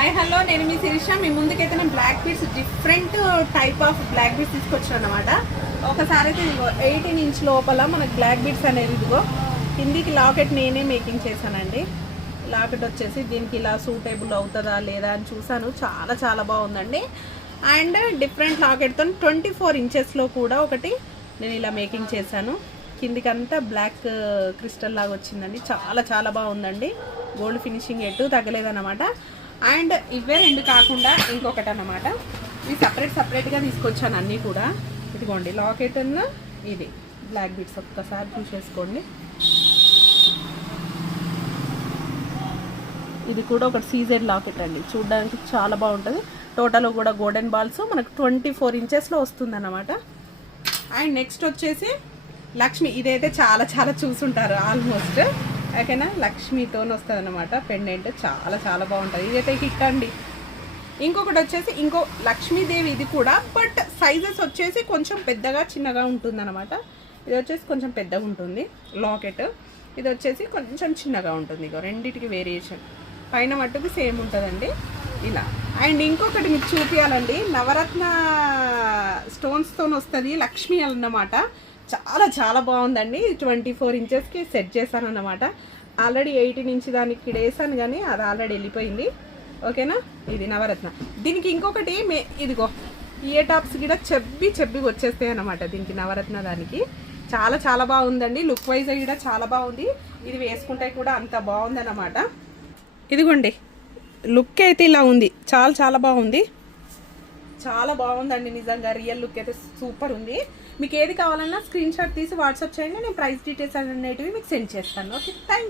Hi hello, నేను మీ శిరీష. మీ ముందుకైతే నేను black beads different type of black beads తీసుకొచ్చాను అనమాట. ఒకసారి అయితే ఇదిగో 18 ఇంచ్ లోపల మనకు బ్లాక్ బీడ్స్ అనేది ఇదిగో కిందికి లాకెట్ నేనే మేకింగ్ చేశానండి. లాకెట్ వచ్చేసి దీనికి ఇలా సూటబుల్ అవుతుందా లేదా అని చూసాను. చాలా చాలా బాగుందండి. అండ్ డిఫరెంట్ లాకెట్తో 24 ఇంచెస్లో కూడా ఒకటి నేను ఇలా మేకింగ్ చేశాను. కిందికంతా బ్లాక్ క్రిస్టల్ లాగా వచ్చిందండి. చాలా చాలా బాగుందండి. గోల్డ్ ఫినిషింగ్ ఎటు తగ్గలేదన్నమాట. అండ్ ఇవే రెండు కాకుండా ఇంకొకటి అన్నమాట. ఇవి సపరేట్గా తీసుకొచ్చాను అన్నీ కూడా. ఇదిగోండి లాకెట్ ఉన్న ఇది బ్లాక్ బీడ్స్ ఒక్కసారి చూసేసుకోండి. ఇది కూడా ఒకటి సీజెడ్ లాకెట్ అండి. చూడడానికి చాలా బాగుంటుంది. టోటల్ కూడా గోల్డెన్ బాల్స్ మనకు 24 ఇంచెస్లో వస్తుంది అన్నమాట. అండ్ నెక్స్ట్ వచ్చేసి లక్ష్మి. ఇదైతే చాలా చాలా చూసుంటారు ఆల్మోస్ట్. ఓకేనా, లక్ష్మితో వస్తుంది అనమాట. పెండెంట్ చాలా చాలా బాగుంటుంది. ఇదైతే హిట్ అండి. ఇంకొకటి వచ్చేసి ఇంకో లక్ష్మీదేవి. ఇది కూడా బట్ సైజెస్ వచ్చేసి కొంచెం పెద్దగా చిన్నగా ఉంటుంది అనమాట. ఇది వచ్చేసి కొంచెం పెద్దగా ఉంటుంది లాకెట్. ఇది వచ్చేసి కొంచెం చిన్నగా ఉంటుంది. ఇక రెండింటికి వేరియేషన్. పైన మట్టుకు సేమ్ ఉంటుందండి ఇలా. అండ్ ఇంకొకటి మీకు చూపించాలండి. నవరత్న స్టోన్స్తో వస్తుంది లక్ష్మి అన్నమాట. చాలా చాలా బాగుందండి. 24 ఇంచెస్కి సెట్ చేశాను అన్నమాట. ఆల్రెడీ 18 ఇంచ్ దానికి వేసాను కానీ అది ఆల్రెడీ వెళ్ళిపోయింది. ఓకేనా, ఇది నవరత్న. దీనికి ఇంకొకటి ఇదిగో ఇయర్ టాప్స్ కూడా చెబ్బి వచ్చేస్తాయి అన్నమాట దీనికి, నవరత్న దానికి. చాలా చాలా బాగుందండి. లుక్ వైజ్ కూడా చాలా బాగుంది. ఇది వేసుకుంటే కూడా అంత బాగుందన్నమాట. ఇదిగోండి లుక్ అయితే ఇలా ఉంది. చాలా చాలా బాగుంది. చాలా బాగుందండి నిజంగా. రియల్ లుక్ అయితే సూపర్ ఉంది. మీకు ఏది కావాలన్నా స్క్రీన్ షాట్ తీసి వాట్సాప్ చేయండి. నేను ప్రైస్ డీటెయిల్స్ అనేటివి మీకు సెండ్ చేస్తాను. Okay, thank you.